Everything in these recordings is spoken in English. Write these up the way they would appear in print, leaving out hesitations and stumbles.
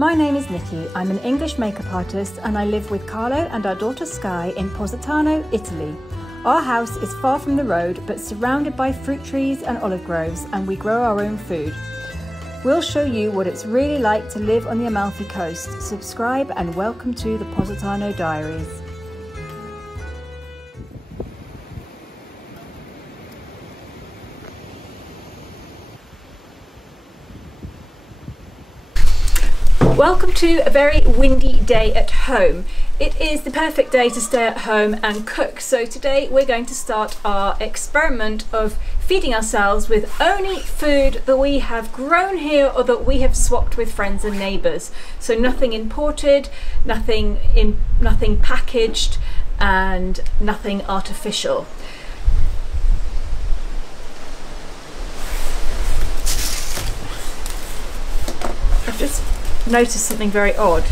My name is Nikki. I'm an English makeup artist and I live with Carlo and our daughter Sky in Positano, Italy. Our house is far from the road but surrounded by fruit trees and olive groves, and we grow our own food. We'll show you what it's really like to live on the Amalfi Coast. Subscribe and welcome to the Positano Diaries. Welcome to a very windy day at home. It is the perfect day to stay at home and cook. So today we're going to start our experiment of feeding ourselves with only food that we have grown here or that we have swapped with friends and neighbours. So nothing imported, nothing packaged, and nothing artificial. I've just noticed something very odd.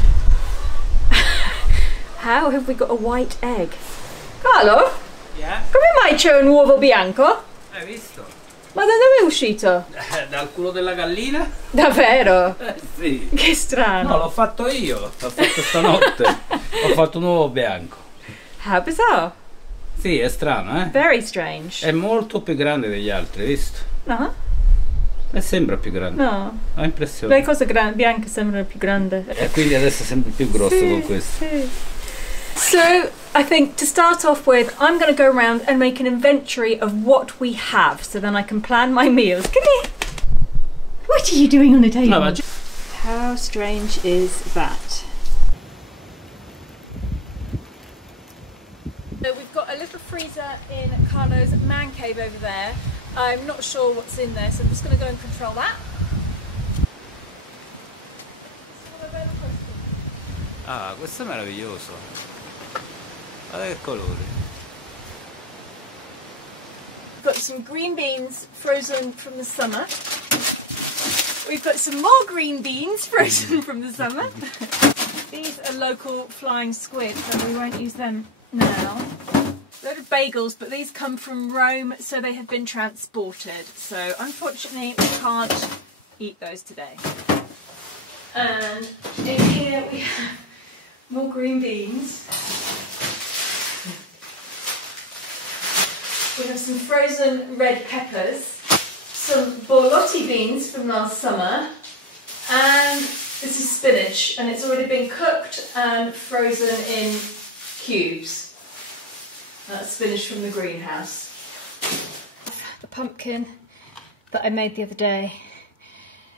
How have we got a white egg? Carlo? Yeah? Come mai c'è un uovo bianco? Hai visto? Ma da dove è uscito? Dal culo della gallina? Davvero? Sì. Che strano. No, l'ho fatto io, l'ho fatto stanotte. Ho fatto un uovo bianco. How bizarre. Sì, è strano, eh? Very strange. È molto più grande degli altri, hai visto? No? E sembra più grande. No. Ho impressione. Le cose bianche sembrano più grandi. E quindi adesso è sempre più grosso con questo. Sì. So, I think to start off with, I'm going to go around and make an inventory of what we have, so then I can plan my meals. Come here. What are you doing on the table? No, ma... How strange is that? So we've got a little freezer in Carlo's man cave over there. I'm not sure what's in there, so I'm just going to go and control that. Ah, questo è meraviglioso. Guarda che colori. We've got some green beans frozen from the summer. We've got some more green beans frozen from the summer. These are local flying squid, so we won't use them now. A load of bagels, but these come from Rome, so they have been transported. So unfortunately we can't eat those today. And in here we have more green beans. We have some frozen red peppers, some borlotti beans from last summer, and this is spinach, and it's already been cooked and frozen in cubes. That's spinach from the greenhouse. The pumpkin that I made the other day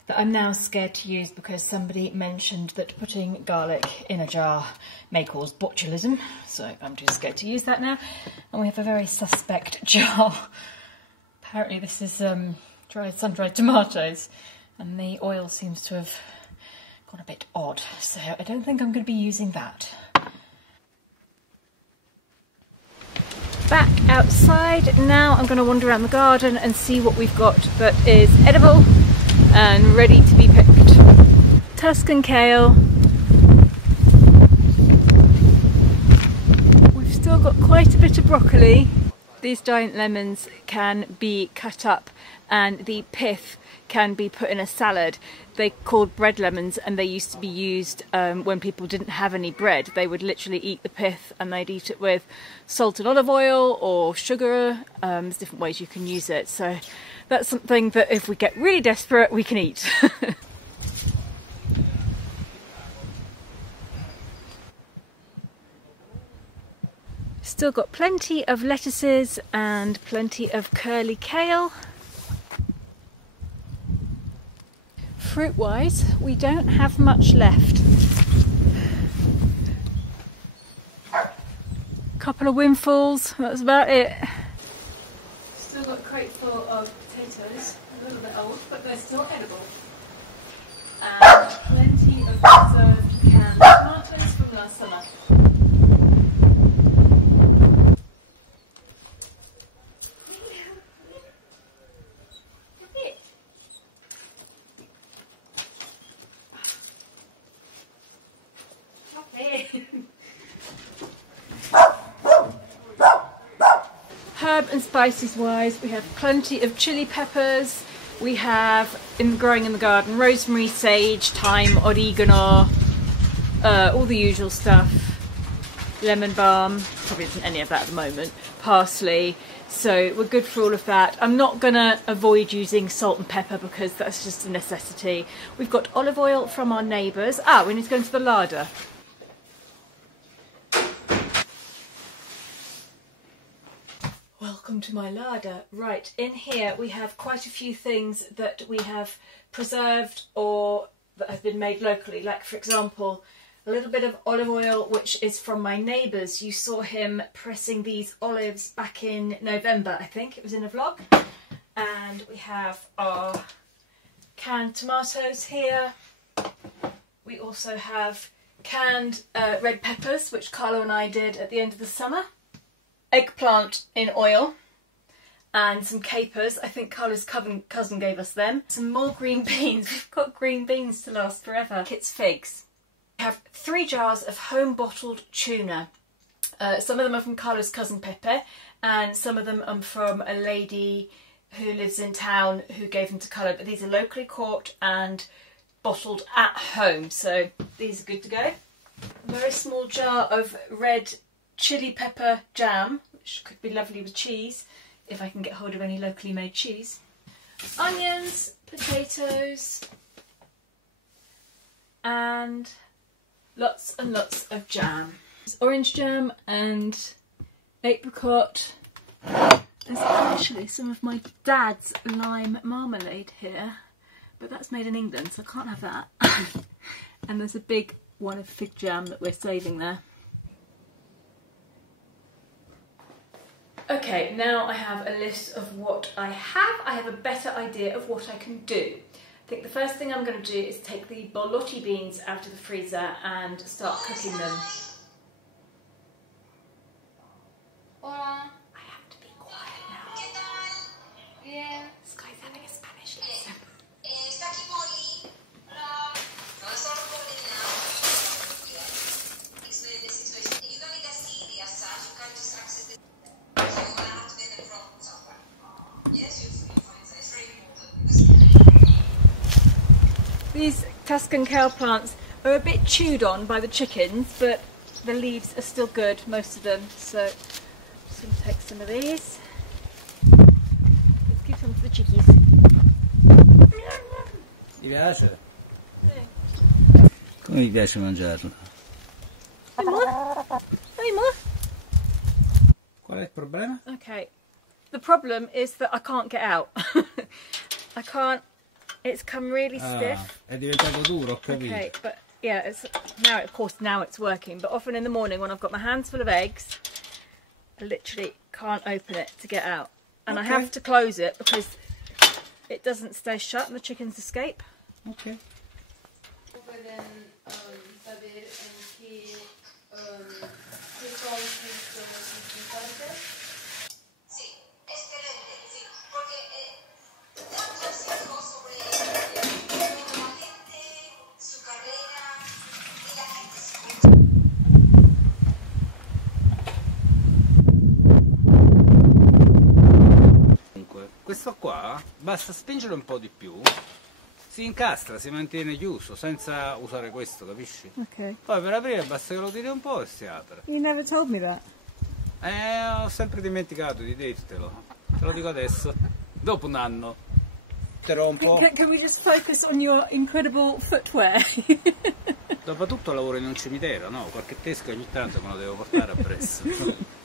that I'm now scared to use because somebody mentioned that putting garlic in a jar may cause botulism, so I'm too scared to use that now. And we have a very suspect jar. Apparently this is sun-dried tomatoes, and the oil seems to have gone a bit odd, so I don't think I'm going to be using that. Back outside now. I'm going to wander around the garden and see what we've got that is edible and ready to be picked. Tuscan kale. We've still got quite a bit of broccoli. These giant lemons can be cut up and the pith can be put in a salad. They're called bread lemons, and they used to be used when people didn't have any bread. They would literally eat the pith and they'd eat it with salt and olive oil or sugar. There's different ways you can use it. So that's something that if we get really desperate, we can eat. Still got plenty of lettuces and plenty of curly kale. Fruit-wise, we don't have much left. Couple of windfalls, that's about it. Still got a crate full of potatoes, a little bit old, but they're still edible. And plenty of preserved canned tomatoes from last summer. Herb and spices wise, we have plenty of chili peppers, We have, growing in the garden, rosemary, sage, thyme, oregano, all the usual stuff. Lemon balm, probably isn't any of that at the moment. Parsley, so we're good for all of that. I'm not gonna avoid using salt and pepper because that's just a necessity. We've got olive oil from our neighbours. We need to go into the larder. Welcome to my larder. Right, in here we have quite a few things that we have preserved or that have been made locally. Like, for example, a little bit of olive oil, which is from my neighbours. You saw him pressing these olives back in November, I think. It was in a vlog. And we have our canned tomatoes here. We also have canned red peppers, which Carlo and I did at the end of the summer. Eggplant in oil. And some capers. I think Carlo's cousin gave us them. Some more green beans. We've got green beans to last forever. Kit's figs. We have 3 jars of home bottled tuna. Some of them are from Carlo's cousin Pepe, and some of them are from a lady who lives in town who gave them to Carlo. But these are locally caught and bottled at home, so these are good to go. A very small jar of red chili pepper jam, which could be lovely with cheese, if I can get hold of any locally made cheese. Onions, potatoes, and lots and lots of jam. There's orange jam and apricot. There's actually some of my dad's lime marmalade here, but that's made in England, so I can't have that. And there's a big one of fig jam that we're saving there. Okay, now I have a list of what I have a better idea of what I can do. I think the first thing I'm going to do is take the borlotti beans out of the freezer and start cooking them. Hola. I have to be quiet now. Yeah. Sky's having a Spanish lesson. These Tuscan kale plants are a bit chewed on by the chickens, but the leaves are still good, most of them. So I'm just going to take some of these. Let's give some to the chickies. Ti piace? Sì. Come mi piace mangiarlo? Hey, Ma. Qual è il problema? Okay, the problem is that I can't get out. I can't. It's come really stiff. È diventato duro, ho capito. Okay, but yeah, it's now. Of course, now it's working. But often in the morning, when I've got my hands full of eggs, I literally can't open it to get out, and I have to close it because it doesn't stay shut, and the chickens escape. Okay. Questo qua basta spingere un po' di più, si incastra, si mantiene chiuso senza usare questo, capisci? Okay. Poi per aprire basta che lo tiri un po' e si apre. You never told me that. Ho sempre dimenticato di dirtelo, te lo dico adesso, dopo un anno. Te rompo. Can we just focus on your incredible footwear? Dopotutto lavoro in un cimitero, no? Qualche teschio ogni tanto me lo devo portare appresso.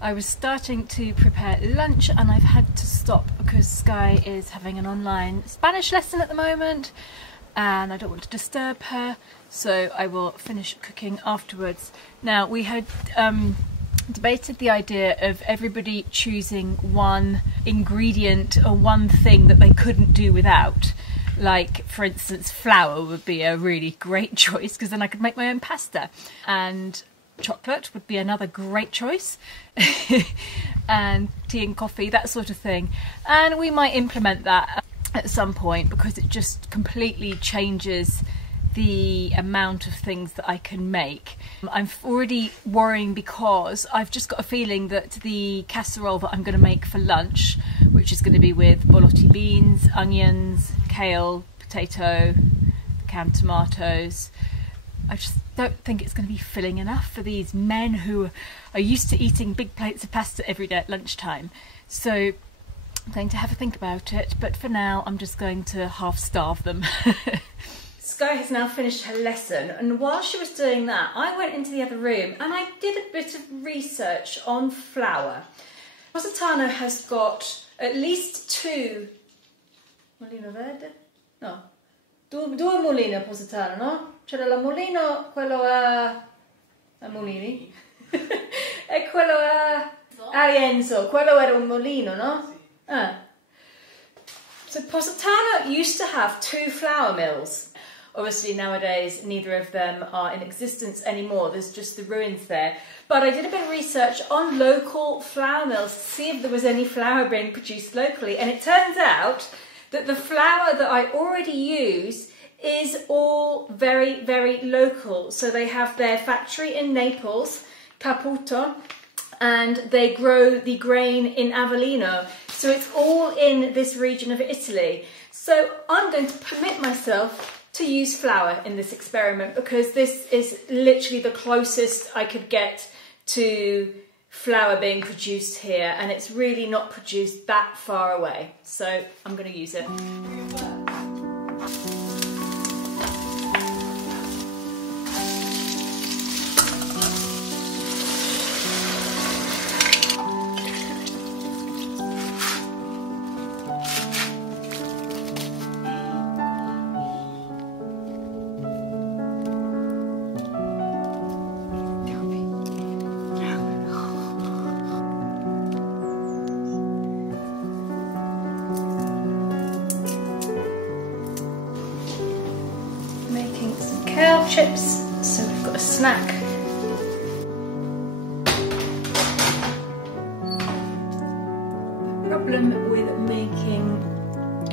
I was starting to prepare lunch and I've had to stop because Sky is having an online Spanish lesson at the moment and I don't want to disturb her, so I will finish cooking afterwards. Now, we had debated the idea of everybody choosing one ingredient or one thing that they couldn't do without. Like, for instance, flour would be a really great choice because then I could make my own pasta, and chocolate would be another great choice, and tea and coffee, that sort of thing. And we might implement that at some point because it just completely changes the amount of things that I can make. I'm already worrying because I've just got a feeling that the casserole that I'm going to make for lunch, which is going to be with bolotti beans, onions, kale, potato, canned tomatoes, I just don't think it's going to be filling enough for these men who are used to eating big plates of pasta every day at lunchtime. So I'm going to have a think about it, but for now I'm just going to half starve them. Sky has now finished her lesson, and while she was doing that I went into the other room and I did a bit of research on flour. Positano has got at least two Molino Verde? No. Due mulini Positano, no? C'era la mulino, quello a Mulini e quello a Arienzo, quello era un mulino, no? Ah. So Positano used to have two flour mills. Obviously nowadays neither of them are in existence anymore, there's just the ruins there. But I did a bit of research on local flour mills to see if there was any flour being produced locally, and it turns out that the flour that I already use is all very, very local. So they have their factory in Naples, Caputo, and they grow the grain in Avellino. So it's all in this region of Italy. So I'm going to permit myself to use flour in this experiment because this is literally the closest I could get to flour being produced here, and it's really not produced that far away. So I'm going to use it. Kale chips, so we've got a snack. The problem with making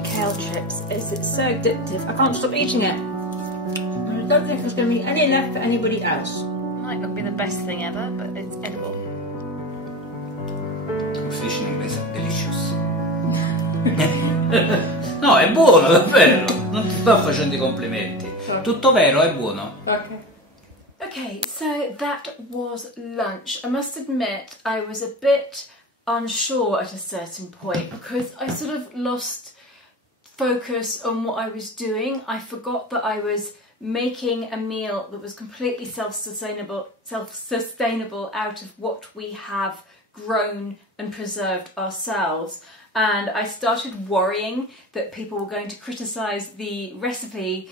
kale chips is it's so addictive. I can't stop eating it. And I don't think there's going to be any left for anybody else. Might not be the best thing ever, but it's edible. Fish in inglese, delicious. No, è buono, davvero. Non ti sto facendo I complimenti. Tutto vero, è buono. Okay, so that was lunch. I must admit I was a bit unsure at a certain point because I sort of lost focus on what I was doing. I forgot that I was making a meal that was completely self-sustainable out of what we have grown and preserved ourselves. And I started worrying that people were going to criticise the recipe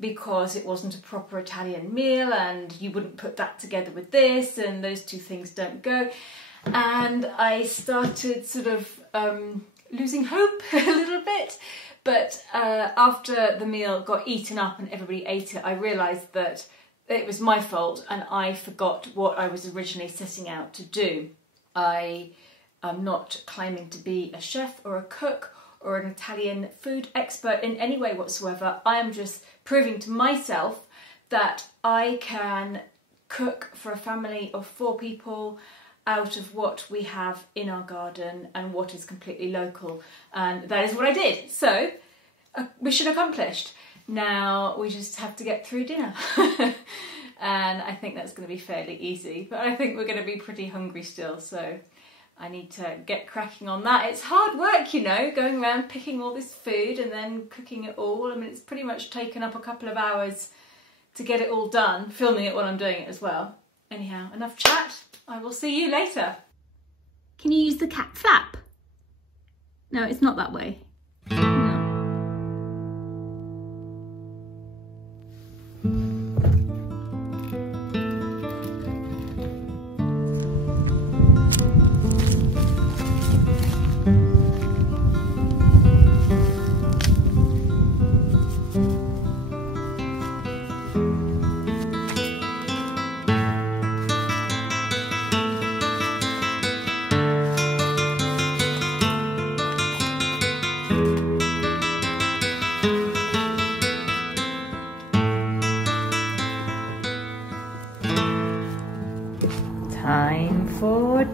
because it wasn't a proper Italian meal and you wouldn't put that together with this and those two things don't go. And I started sort of losing hope a little bit. But after the meal got eaten up and everybody ate it, I realised that it was my fault and I forgot what I was originally setting out to do. I'm not claiming to be a chef or a cook or an Italian food expert in any way whatsoever. I am just proving to myself that I can cook for a family of 4 people out of what we have in our garden and what is completely local. And that is what I did. So, mission accomplished. Now we just have to get through dinner. And I think that's going to be fairly easy. But I think we're going to be pretty hungry still, so I need to get cracking on that. It's hard work, you know, going around picking all this food and then cooking it all. I mean, it's pretty much taken up a couple of hours to get it all done, filming it while I'm doing it as well. Anyhow, enough chat. I will see you later. Can you use the cat flap? No, it's not that way. No.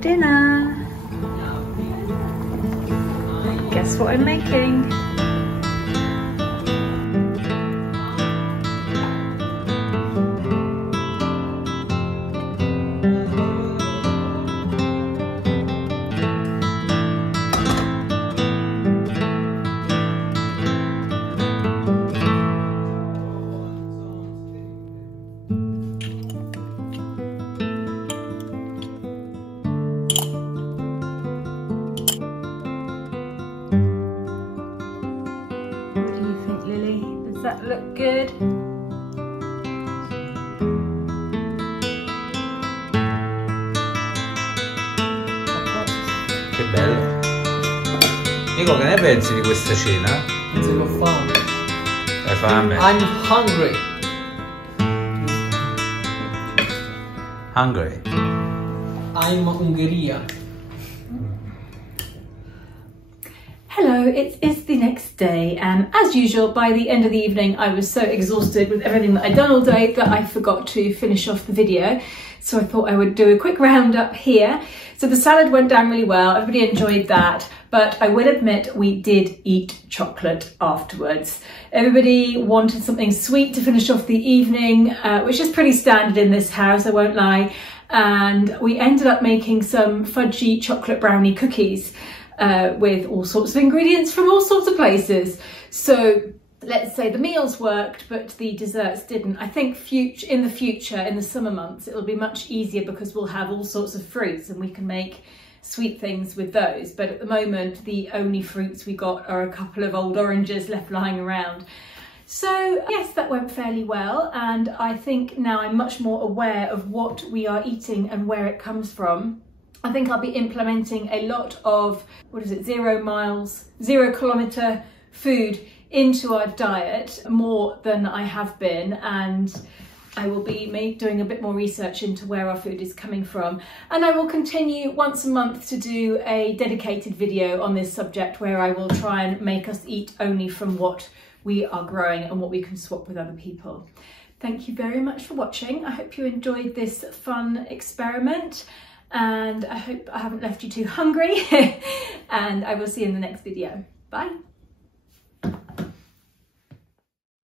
dinner. Guess what I'm making? Does that look good? Che bello. Nico, che ne pensi di questa cena? Ho fame. Hai fame? I'm hungry. Hungry. I'm Ungheria. Hello, it's the next day, and as usual, by the end of the evening I was so exhausted with everything that I'd done all day that I forgot to finish off the video. So I thought I would do a quick roundup here. So the salad went down really well, everybody enjoyed that, but I will admit we did eat chocolate afterwards. Everybody wanted something sweet to finish off the evening, which is pretty standard in this house, I won't lie. And we ended up making some fudgy chocolate brownie cookies. With all sorts of ingredients from all sorts of places. So let's say the meals worked, but the desserts didn't. I think in the future, in the summer months, it'll be much easier because we'll have all sorts of fruits and we can make sweet things with those. But at the moment, the only fruits we got are a couple of old oranges left lying around. So yes, that went fairly well. And I think now I'm much more aware of what we are eating and where it comes from. I think I'll be implementing a lot of, 0 kilometre food into our diet more than I have been, and I will be doing a bit more research into where our food is coming from. And I will continue once a month to do a dedicated video on this subject where I will try and make us eat only from what we are growing and what we can swap with other people. Thank you very much for watching. I hope you enjoyed this fun experiment. And I hope I haven't left you too hungry and I will see you in the next video. Bye.